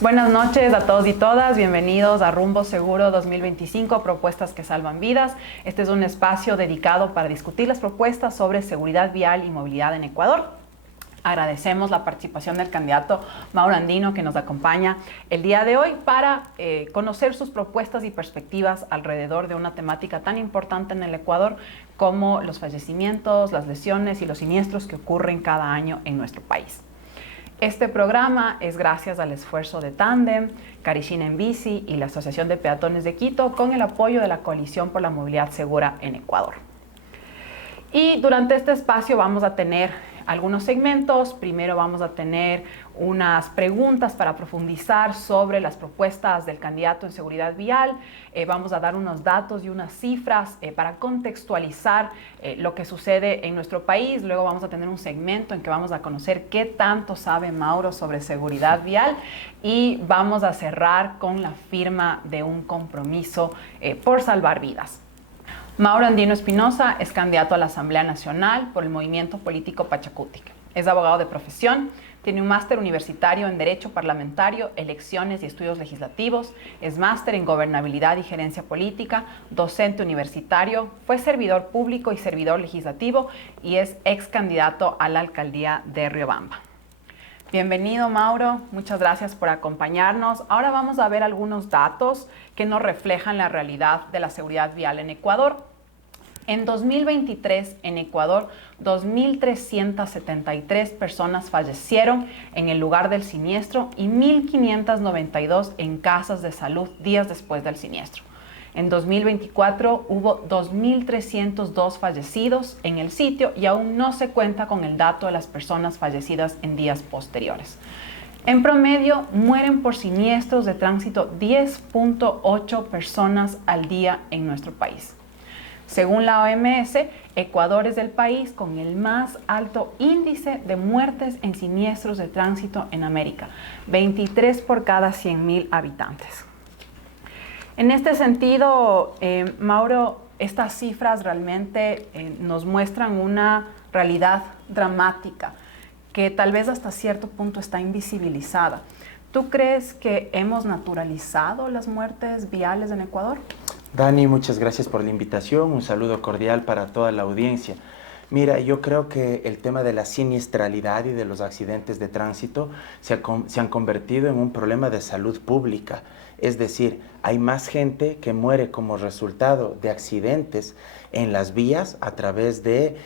Buenas noches a todos y todas, bienvenidos a Rumbo Seguro 2025, propuestas que salvan vidas. Este es un espacio dedicado para discutir las propuestas sobre seguridad vial y movilidad en Ecuador. Agradecemos la participación del candidato Mauro Andino, que nos acompaña el día de hoy para conocer sus propuestas y perspectivas alrededor de una temática tan importante en el Ecuador como los fallecimientos, las lesiones y los siniestros que ocurren cada año en nuestro país. Este programa es gracias al esfuerzo de Tandem, Carishina en Bici y la Asociación de Peatones de Quito, con el apoyo de la Coalición por la Movilidad Segura en Ecuador. Y durante este espacio vamos a tener algunos segmentos. Primero vamos a tener unas preguntas para profundizar sobre las propuestas del candidato en seguridad vial. Vamos a dar unos datos y unas cifras para contextualizar lo que sucede en nuestro país. Luego vamos a tener un segmento en que vamos a conocer qué tanto sabe Mauro sobre seguridad vial y vamos a cerrar con la firma de un compromiso por salvar vidas. Mauro Andino Espinosa es candidato a la Asamblea Nacional por el movimiento político Pachakutik. Es abogado de profesión, tiene un máster universitario en Derecho Parlamentario, Elecciones y Estudios Legislativos, es máster en Gobernabilidad y Gerencia Política, docente universitario, fue servidor público y servidor legislativo y es ex candidato a la alcaldía de Riobamba. Bienvenido, Mauro. Muchas gracias por acompañarnos. Ahora vamos a ver algunos datos que nos reflejan la realidad de la seguridad vial en Ecuador. En 2023, en Ecuador, 2.373 personas fallecieron en el lugar del siniestro y 1.592 en casas de salud días después del siniestro. En 2024 hubo 2.302 fallecidos en el sitio y aún no se cuenta con el dato de las personas fallecidas en días posteriores. En promedio, mueren por siniestros de tránsito 10.8 personas al día en nuestro país. Según la OMS, Ecuador es el país con el más alto índice de muertes en siniestros de tránsito en América, 23 por cada 100.000 habitantes. En este sentido, Mauro, estas cifras realmente nos muestran una realidad dramática que tal vez hasta cierto punto está invisibilizada. ¿Tú crees que hemos naturalizado las muertes viales en Ecuador? Dani, muchas gracias por la invitación. Un saludo cordial para toda la audiencia. Mira, yo creo que el tema de la siniestralidad y de los accidentes de tránsito se han convertido en un problema de salud pública. Es decir, hay más gente que muere como resultado de accidentes en las vías a través de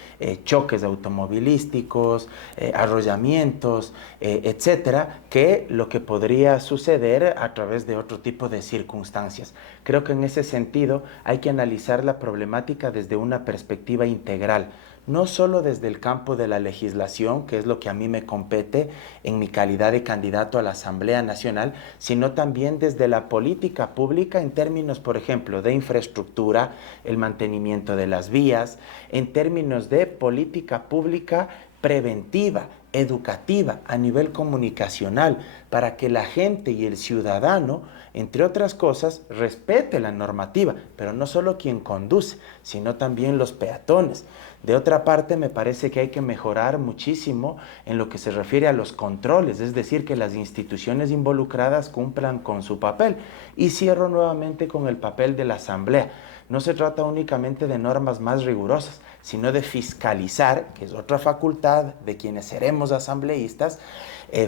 choques automovilísticos, arrollamientos, etcétera, que lo que podría suceder a través de otro tipo de circunstancias. Creo que en ese sentido hay que analizar la problemática desde una perspectiva integral, no solo desde el campo de la legislación, que es lo que a mí me compete en mi calidad de candidato a la Asamblea Nacional, sino también desde la política pública en términos, por ejemplo, de infraestructura, el mantenimiento de las vías, en términos de política pública preventiva, educativa, a nivel comunicacional, para que la gente y el ciudadano, entre otras cosas, respete la normativa, pero no solo quien conduce, sino también los peatones. De otra parte, me parece que hay que mejorar muchísimo en lo que se refiere a los controles, es decir, que las instituciones involucradas cumplan con su papel. Y cierro nuevamente con el papel de la Asamblea. No se trata únicamente de normas más rigurosas, sino de fiscalizar, que es otra facultad de quienes seremos asambleístas,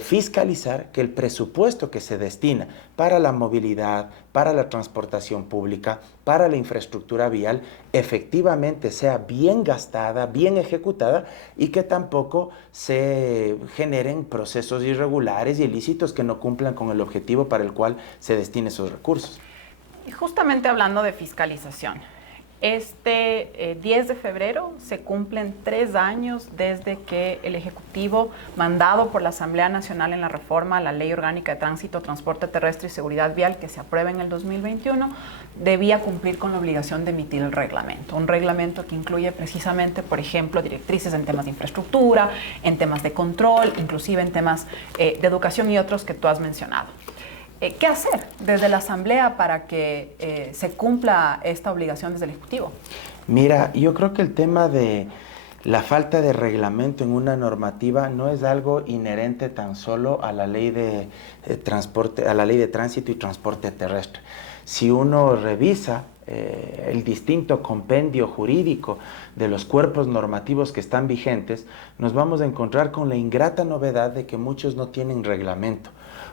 fiscalizar que el presupuesto que se destina para la movilidad, para la transportación pública, para la infraestructura vial, efectivamente sea bien gastada, bien ejecutada y que tampoco se generen procesos irregulares y ilícitos que no cumplan con el objetivo para el cual se destinen esos recursos. Y justamente hablando de fiscalización, este 10 de febrero se cumplen 3 años desde que el Ejecutivo, mandado por la Asamblea Nacional en la reforma a la Ley Orgánica de Tránsito, Transporte Terrestre y Seguridad Vial, que se aprueba en el 2021, debía cumplir con la obligación de emitir el reglamento. Un reglamento que incluye precisamente, por ejemplo, directrices en temas de infraestructura, en temas de control, inclusive en temas de educación y otros que tú has mencionado. ¿Qué hacer desde la Asamblea para que se cumpla esta obligación desde el Ejecutivo? Mira, yo creo que el tema de la falta de reglamento en una normativa no es algo inherente tan solo a la ley de transporte, a la ley de tránsito y transporte terrestre. Si uno revisa el distinto compendio jurídico de los cuerpos normativos que están vigentes, nos vamos a encontrar con la ingrata novedad de que muchos no tienen reglamento,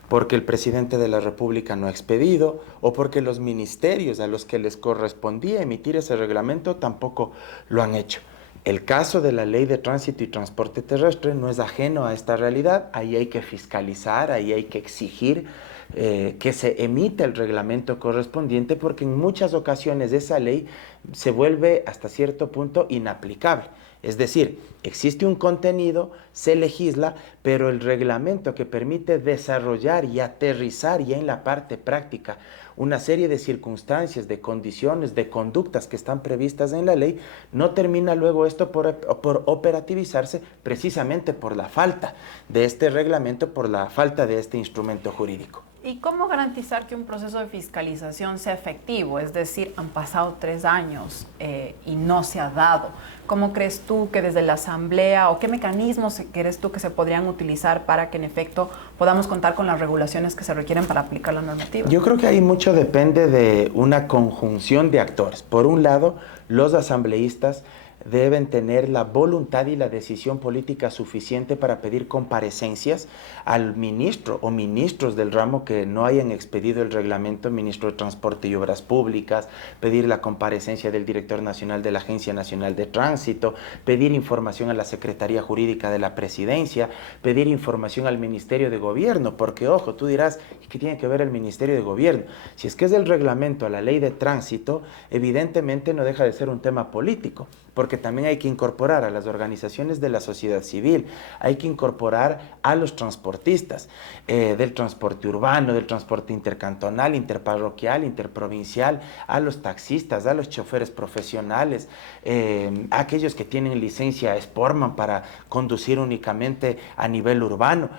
porque el presidente de la República no ha expedido o porque los ministerios a los que les correspondía emitir ese reglamento tampoco lo han hecho. El caso de la Ley de Tránsito y Transporte Terrestre no es ajeno a esta realidad. Ahí hay que fiscalizar, ahí hay que exigir que se emita el reglamento correspondiente, porque en muchas ocasiones esa ley se vuelve hasta cierto punto inaplicable. Es decir, existe un contenido, se legisla, pero el reglamento que permite desarrollar y aterrizar ya en la parte práctica una serie de circunstancias, de condiciones, de conductas que están previstas en la ley, no termina luego esto por operativizarse precisamente por la falta de este reglamento, por la falta de este instrumento jurídico. ¿Y cómo garantizar que un proceso de fiscalización sea efectivo? Es decir, han pasado 3 años y no se ha dado. ¿Cómo crees tú que desde la Asamblea o qué mecanismos crees tú que se podrían utilizar para que en efecto podamos contar con las regulaciones que se requieren para aplicar la normativa? Yo creo que ahí mucho depende de una conjunción de actores. Por un lado, los asambleístas deben tener la voluntad y la decisión política suficiente para pedir comparecencias al ministro o ministros del ramo que no hayan expedido el reglamento, ministro de Transporte y Obras Públicas, pedir la comparecencia del director nacional de la Agencia Nacional de Tránsito, pedir información a la Secretaría Jurídica de la Presidencia, pedir información al Ministerio de Gobierno, porque ojo, tú dirás, ¿qué tiene que ver el Ministerio de Gobierno? Si es que es del reglamento a la ley de tránsito, evidentemente no deja de ser un tema político, porque también hay que incorporar a las organizaciones de la sociedad civil, hay que incorporar a los transportistas del transporte urbano, del transporte intercantonal, interparroquial, interprovincial, a los taxistas, a los choferes profesionales, a aquellos que tienen licencia Sportman para conducir únicamente a nivel urbano.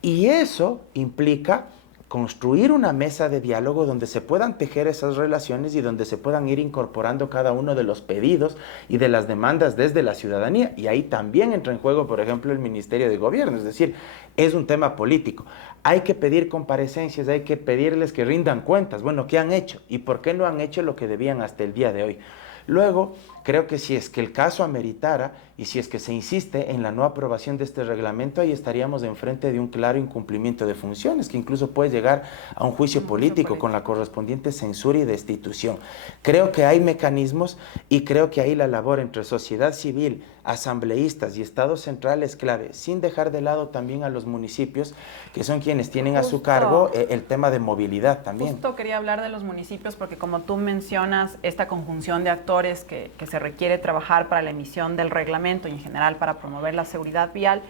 Y eso implica construir una mesa de diálogo donde se puedan tejer esas relaciones y donde se puedan ir incorporando cada uno de los pedidos y de las demandas desde la ciudadanía. Y ahí también entra en juego, por ejemplo, el Ministerio de Gobierno, es decir, es un tema político. Hay que pedir comparecencias, hay que pedirles que rindan cuentas. Bueno, ¿qué han hecho? ¿Y por qué no han hecho lo que debían hasta el día de hoy? Luego, creo que si es que el caso ameritara y si es que se insiste en la no aprobación de este reglamento, ahí estaríamos enfrente de un claro incumplimiento de funciones, que incluso puede llegar a un juicio político con la correspondiente censura y destitución. Creo que hay mecanismos y creo que ahí la labor entre sociedad civil, asambleístas y Estado central es clave, sin dejar de lado también a los municipios, que son quienes tienen a su cargo el tema de movilidad también. Justo quería hablar de los municipios porque, como tú mencionas, esta conjunción de actores que se requiere trabajar para la emisión del reglamento y en general para promover la seguridad vial,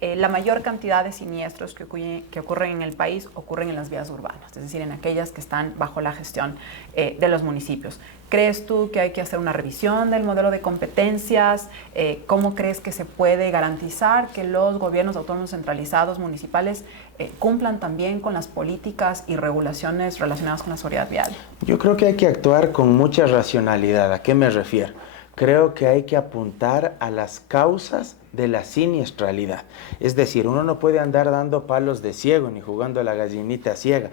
la mayor cantidad de siniestros que ocurren en el país ocurren en las vías urbanas, es decir, en aquellas que están bajo la gestión de los municipios. ¿Crees tú que hay que hacer una revisión del modelo de competencias? ¿Cómo crees que se puede garantizar que los gobiernos autónomos centralizados municipales cumplan también con las políticas y regulaciones relacionadas con la seguridad vial? Yo creo que hay que actuar con mucha racionalidad. ¿A qué me refiero? Creo que hay que apuntar a las causas de la siniestralidad. Es decir, uno no puede andar dando palos de ciego ni jugando a la gallinita ciega,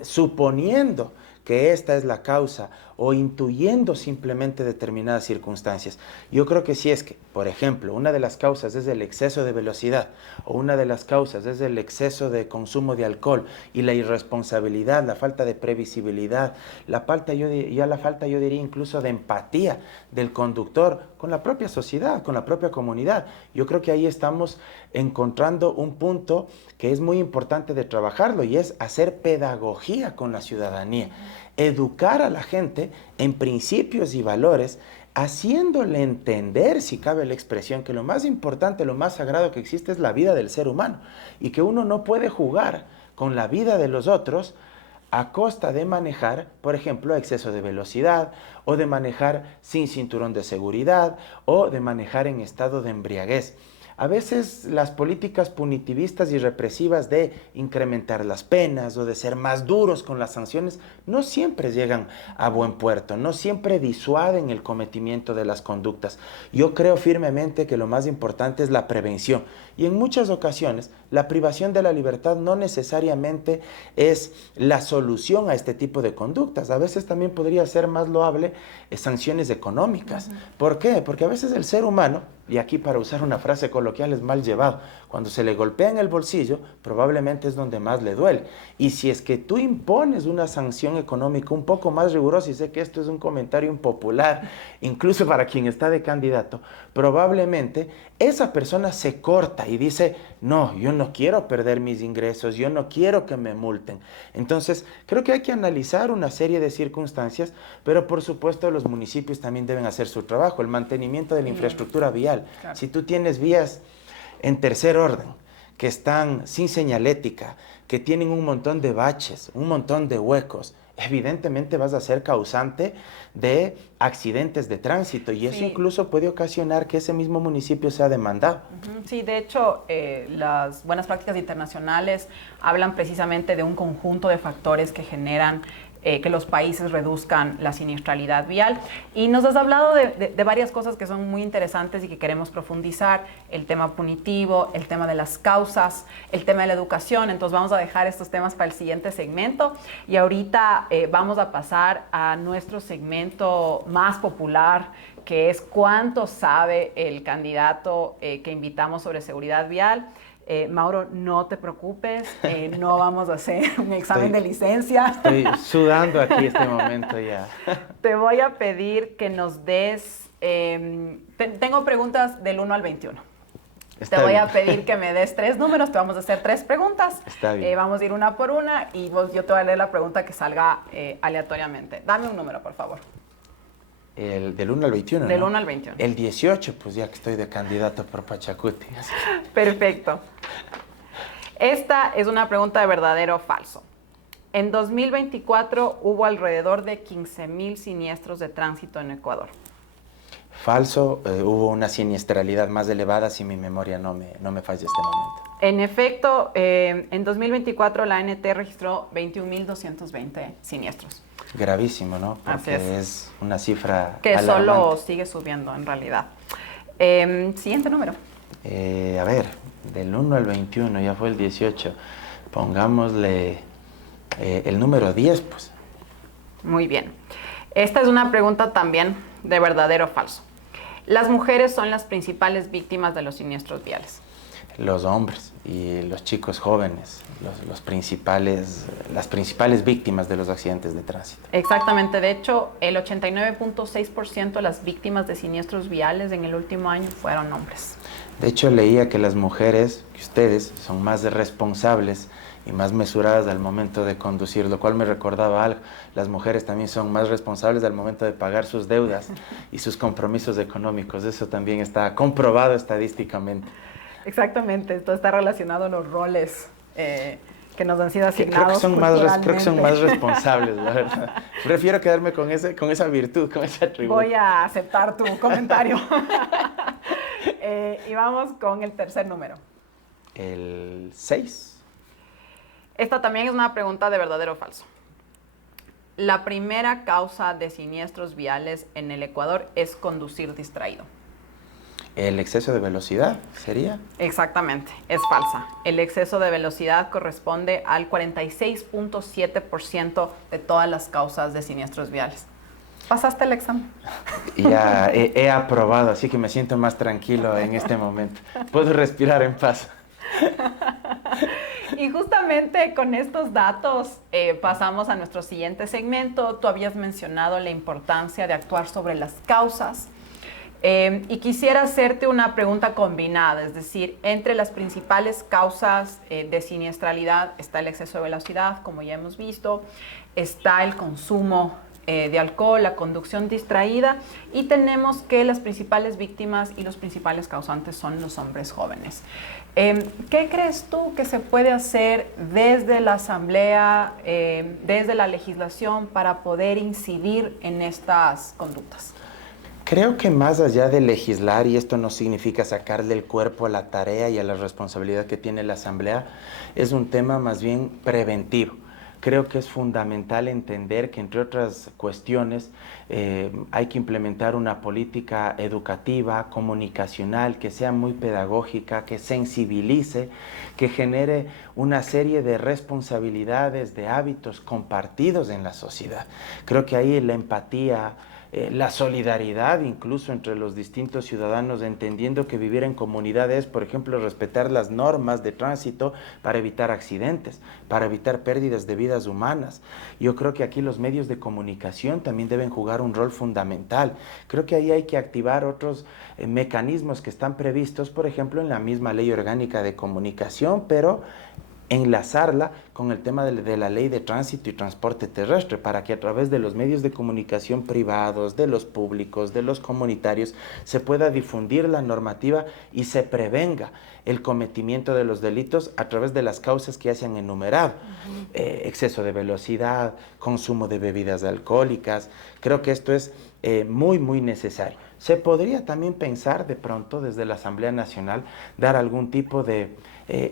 suponiendo que esta es la causa o intuyendo simplemente determinadas circunstancias. Yo creo que si es que, por ejemplo, una de las causas es el exceso de velocidad o una de las causas es el exceso de consumo de alcohol y la irresponsabilidad, la falta de previsibilidad, la falta, yo diría incluso de empatía del conductor con la propia sociedad, con la propia comunidad. Yo creo que ahí estamos encontrando un punto que es muy importante de trabajarlo y es hacer pedagogía con la ciudadanía, educar a la gente en principios y valores, haciéndole entender, si cabe la expresión, que lo más importante, lo más sagrado que existe es la vida del ser humano y que uno no puede jugar con la vida de los otros a costa de manejar, por ejemplo, a exceso de velocidad o de manejar sin cinturón de seguridad o de manejar en estado de embriaguez. a veces las políticas punitivistas y represivas de incrementar las penas o de ser más duros con las sanciones no siempre llegan a buen puerto, no siempre disuaden el cometimiento de las conductas. Yo creo firmemente que lo más importante es la prevención y en muchas ocasiones la privación de la libertad no necesariamente es la solución a este tipo de conductas. A veces también podría ser más loable sanciones económicas. ¿Por qué? Porque a veces el ser humano, y aquí para usar una frase coloquial, es mal llevado. Cuando se le golpea en el bolsillo, probablemente es donde más le duele. Y si es que tú impones una sanción económica un poco más rigurosa, y sé que esto es un comentario impopular, incluso para quien está de candidato, probablemente esa persona se corta y dice, no, yo no quiero perder mis ingresos, yo no quiero que me multen. Entonces, creo que hay que analizar una serie de circunstancias, pero por supuesto los municipios también deben hacer su trabajo, el mantenimiento de la infraestructura vial. Claro. Si tú tienes vías en tercer orden, que están sin señalética, que tienen un montón de baches, un montón de huecos, evidentemente vas a ser causante de accidentes de tránsito y eso incluso puede ocasionar que ese mismo municipio sea demandado. Sí, de hecho, las buenas prácticas internacionales hablan precisamente de un conjunto de factores que generan que los países reduzcan la siniestralidad vial. Y nos has hablado de varias cosas que son muy interesantes y que queremos profundizar, el tema punitivo, el tema de las causas, el tema de la educación. Entonces vamos a dejar estos temas para el siguiente segmento y ahorita vamos a pasar a nuestro segmento más popular, que es ¿cuánto sabe el candidato que invitamos sobre seguridad vial? Mauro, no te preocupes, no vamos a hacer un examen de licencia. Estoy sudando aquí este momento ya. Te voy a pedir que nos des, tengo preguntas del 1 al 21. Te voy a pedir que me des 3 números, te vamos a hacer 3 preguntas. Está bien. Vamos a ir una por una y yo te voy a leer la pregunta que salga aleatoriamente. Dame un número, por favor. Del 1 al 21, Del ¿no? 1 al 21. El 18, pues ya que estoy de candidato por Pachacuti. Perfecto. Esta es una pregunta de verdadero o falso. En 2024 hubo alrededor de 15,000 siniestros de tránsito en Ecuador. Falso, hubo una siniestralidad más elevada si mi memoria no me falla este momento. En efecto, en 2024 la ANT registró 21,220 siniestros. Gravísimo, ¿no? Porque es una cifra que alarmante. Solo sigue subiendo en realidad. Siguiente número. A ver, del 1 al 21, ya fue el 18. Pongámosle el número 10, pues. Muy bien. Esta es una pregunta también de verdadero o falso. Las mujeres son las principales víctimas de los siniestros viales. Los hombres y los chicos jóvenes, las principales víctimas de los accidentes de tránsito. Exactamente, de hecho, el 89.6% de las víctimas de siniestros viales en el último año fueron hombres. De hecho, leía que las mujeres, que ustedes, son más responsables y más mesuradas al momento de conducir, lo cual me recordaba algo. Las mujeres también son más responsables al momento de pagar sus deudas y sus compromisos económicos. Eso también está comprobado estadísticamente. Exactamente, esto está relacionado a los roles que nos han sido asignados. Creo que son más responsables, la verdad. Prefiero quedarme con esa virtud, con ese atributo. Voy a aceptar tu comentario. Y vamos con el tercer número. El 6. Esta también es una pregunta de verdadero o falso. La primera causa de siniestros viales en el Ecuador es conducir distraído. ¿El exceso de velocidad sería? Exactamente, es falsa. El exceso de velocidad corresponde al 46.7% de todas las causas de siniestros viales. ¿Pasaste el examen? Ya he aprobado, así que me siento más tranquilo en este momento. Puedo respirar en paz. Y justamente con estos datos pasamos a nuestro siguiente segmento. Tú habías mencionado la importancia de actuar sobre las causas. Y quisiera hacerte una pregunta combinada, es decir, entre las principales causas de siniestralidad está el exceso de velocidad, como ya hemos visto, está el consumo de alcohol, la conducción distraída, y tenemos que las principales víctimas y los principales causantes son los hombres jóvenes. ¿Qué crees tú que se puede hacer desde la Asamblea, desde la legislación, para poder incidir en estas conductas? Creo que más allá de legislar, y esto no significa sacarle el cuerpo a la tarea y a la responsabilidad que tiene la Asamblea, es un tema más bien preventivo. Creo que es fundamental entender que, entre otras cuestiones, hay que implementar una política educativa, comunicacional, que sea muy pedagógica, que sensibilice, que genere una serie de responsabilidades, de hábitos compartidos en la sociedad. Creo que ahí la empatía, la solidaridad incluso entre los distintos ciudadanos, entendiendo que vivir en comunidad es, por ejemplo, respetar las normas de tránsito para evitar accidentes, para evitar pérdidas de vidas humanas. Yo creo que aquí los medios de comunicación también deben jugar un rol fundamental. Creo que ahí hay que activar otros mecanismos que están previstos, por ejemplo, en la misma Ley Orgánica de Comunicación, pero enlazarla con el tema de la ley de tránsito y transporte terrestre, para que a través de los medios de comunicación privados, de los públicos, de los comunitarios, se pueda difundir la normativa y se prevenga el cometimiento de los delitos a través de las causas que ya se han enumerado. Exceso de velocidad, consumo de bebidas alcohólicas. Creo que esto es muy necesario. Se podría también pensar de pronto desde la Asamblea Nacional dar algún tipo de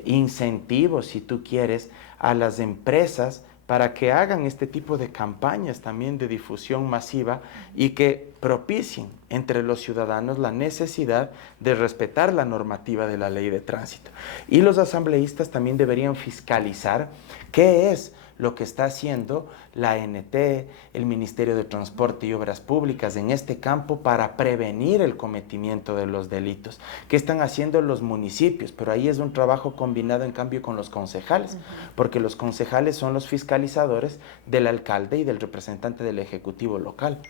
incentivos, si tú quieres, a las empresas para que hagan este tipo de campañas también de difusión masiva y que propicien entre los ciudadanos la necesidad de respetar la normativa de la ley de tránsito. Y los asambleístas también deberían fiscalizar qué es lo que está haciendo la ANT, el Ministerio de Transporte y Obras Públicas en este campo para prevenir el cometimiento de los delitos. ¿Qué están haciendo los municipios? Pero ahí es un trabajo combinado en cambio con los concejales, porque los concejales son los fiscalizadores del alcalde y del representante del Ejecutivo local.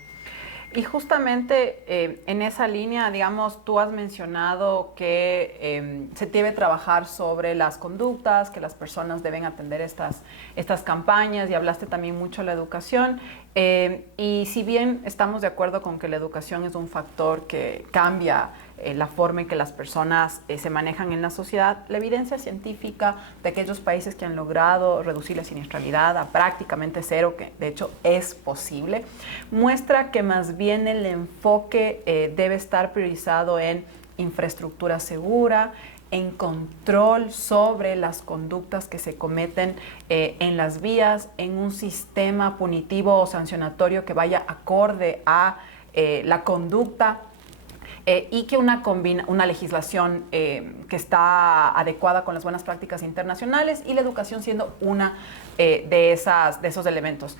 Y justamente en esa línea, digamos, tú has mencionado que se debe trabajar sobre las conductas, que las personas deben atender estas campañas, y hablaste también mucho de la educación. Y si bien estamos de acuerdo con que la educación es un factor que cambia la forma en que las personas se manejan en la sociedad, la evidencia científica de aquellos países que han logrado reducir la siniestralidad a prácticamente cero, que de hecho es posible, muestra que más bien el enfoque debe estar priorizado en infraestructura segura, en control sobre las conductas que se cometen en las vías, en un sistema punitivo o sancionatorio que vaya acorde a la conducta, y que una legislación que está adecuada con las buenas prácticas internacionales, y la educación siendo una de esos elementos.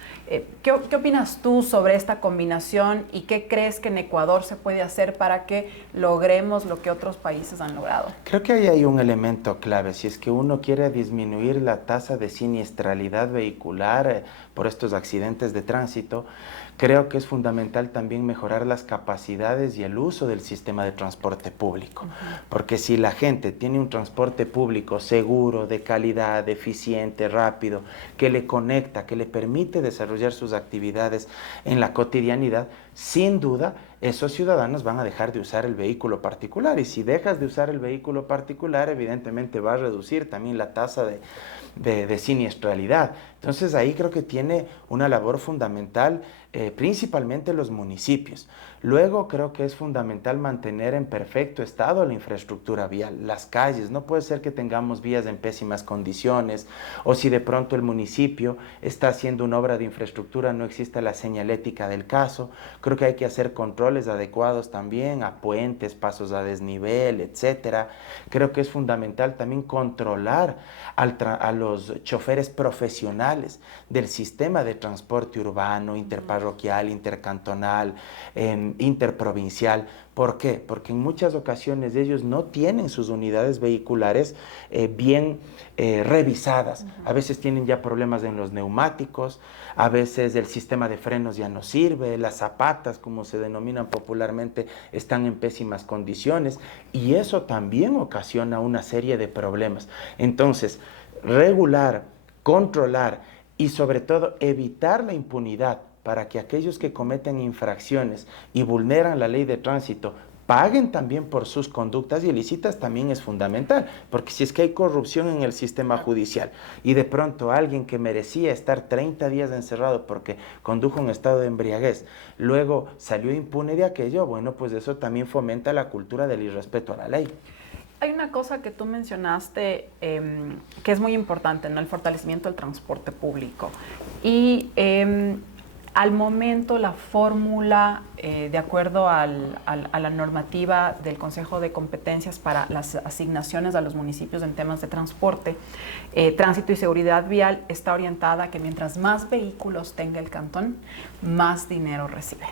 ¿Qué opinas tú sobre esta combinación y qué crees que en Ecuador se puede hacer para que logremos lo que otros países han logrado? Creo que ahí hay un elemento clave. Si es que uno quiere disminuir la tasa de siniestralidad vehicular por estos accidentes de tránsito, creo que es fundamental también mejorar las capacidades y el uso del sistema de transporte público. Porque si la gente tiene un transporte público seguro, de calidad, eficiente, rápido, que le conecta, que le permite desarrollar sus actividades en la cotidianidad, sin duda esos ciudadanos van a dejar de usar el vehículo particular. Y si dejas de usar el vehículo particular, evidentemente va a reducir también la tasa de siniestralidad. Entonces ahí creo que tiene una labor fundamental, principalmente los municipios. Luego creo que es fundamental mantener en perfecto estado la infraestructura vial, las calles. No puede ser que tengamos vías en pésimas condiciones, o si de pronto el municipio está haciendo una obra de infraestructura, no existe la señalética del caso. Creo que hay que hacer controles adecuados también a puentes, pasos a desnivel, etcétera. Creo que es fundamental también controlar a los choferes profesionales del sistema de transporte urbano, interparroquial, intercantonal, interprovincial. ¿Por qué? Porque en muchas ocasiones ellos no tienen sus unidades vehiculares bien revisadas. A veces tienen ya problemas en los neumáticos, a veces el sistema de frenos ya no sirve, las zapatas, como se denominan popularmente, están en pésimas condiciones, y eso también ocasiona una serie de problemas. Entonces, regular, controlar y sobre todo evitar la impunidad para que aquellos que cometen infracciones y vulneran la ley de tránsito paguen también por sus conductas ilícitas también es fundamental, porque si es que hay corrupción en el sistema judicial y de pronto alguien que merecía estar 30 días encerrado porque condujo un estado de embriaguez, luego salió impune de aquello, bueno, pues eso también fomenta la cultura del irrespeto a la ley. Hay una cosa que tú mencionaste que es muy importante, ¿no? El fortalecimiento del transporte público. Y al momento la fórmula, de acuerdo a la normativa del Consejo de Competencias para las asignaciones a los municipios en temas de transporte, tránsito y seguridad vial, está orientada a que mientras más vehículos tenga el cantón, más dinero recibe.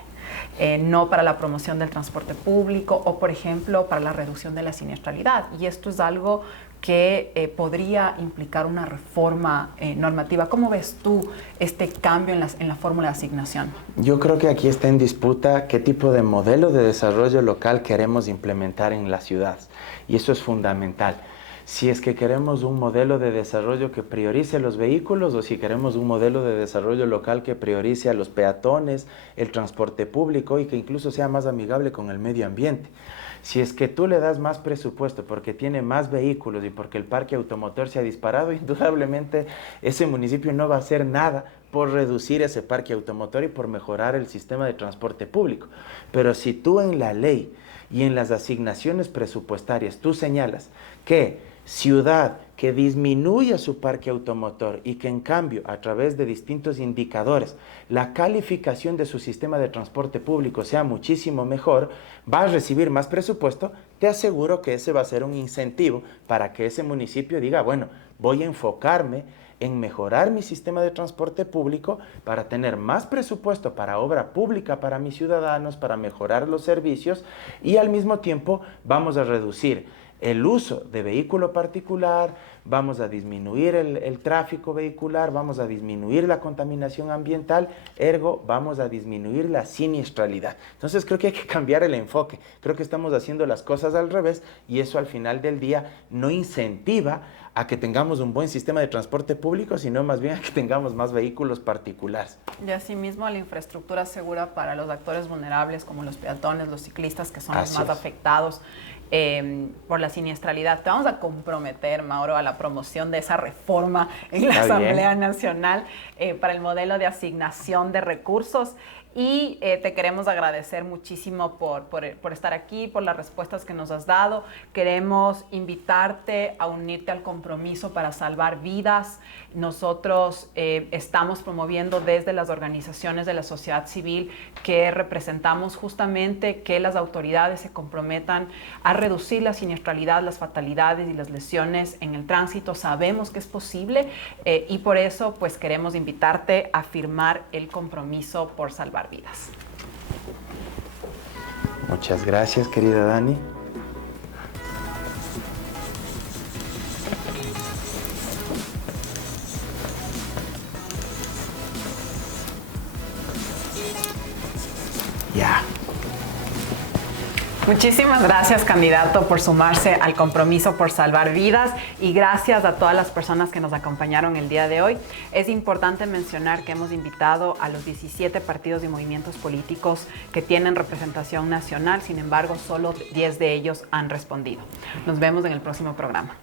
No para la promoción del transporte público o, por ejemplo, para la reducción de la siniestralidad. Y esto es algo que podría implicar una reforma normativa. ¿Cómo ves tú este cambio en la fórmula de asignación? Yo creo que aquí está en disputa qué tipo de modelo de desarrollo local queremos implementar en las ciudades. Y eso es fundamental. Si es que queremos un modelo de desarrollo que priorice los vehículos o si queremos un modelo de desarrollo local que priorice a los peatones, el transporte público y que incluso sea más amigable con el medio ambiente. Si es que tú le das más presupuesto porque tiene más vehículos y porque el parque automotor se ha disparado, indudablemente ese municipio no va a hacer nada por reducir ese parque automotor y por mejorar el sistema de transporte público. Pero si tú en la ley y en las asignaciones presupuestarias tú señalas que ciudad que disminuya su parque automotor y que en cambio a través de distintos indicadores la calificación de su sistema de transporte público sea muchísimo mejor, va a recibir más presupuesto, te aseguro que ese va a ser un incentivo para que ese municipio diga, bueno, voy a enfocarme en mejorar mi sistema de transporte público para tener más presupuesto para obra pública para mis ciudadanos, para mejorar los servicios y al mismo tiempo vamos a reducir el uso de vehículo particular, vamos a disminuir el tráfico vehicular, vamos a disminuir la contaminación ambiental, ergo vamos a disminuir la siniestralidad. Entonces creo que hay que cambiar el enfoque, creo que estamos haciendo las cosas al revés y eso al final del día no incentiva a que tengamos un buen sistema de transporte público, sino más bien a que tengamos más vehículos particulares. Y asimismo la infraestructura segura para los actores vulnerables como los peatones, los ciclistas, que son los más afectados por la siniestralidad. Te vamos a comprometer, Mauro, a la promoción de esa reforma en la Asamblea Nacional para el modelo de asignación de recursos. Y te queremos agradecer muchísimo por estar aquí, por las respuestas que nos has dado. Queremos invitarte a unirte al compromiso para salvar vidas. Nosotros estamos promoviendo desde las organizaciones de la sociedad civil que representamos justamente que las autoridades se comprometan a reducir la siniestralidad, las fatalidades y las lesiones en el tránsito. Sabemos que es posible y por eso pues queremos invitarte a firmar el compromiso por salvar vidas. Muchas gracias, querida Dani. Ya. Muchísimas gracias, candidato, por sumarse al compromiso por salvar vidas y gracias a todas las personas que nos acompañaron el día de hoy. Es importante mencionar que hemos invitado a los 17 partidos y movimientos políticos que tienen representación nacional, sin embargo, solo 10 de ellos han respondido. Nos vemos en el próximo programa.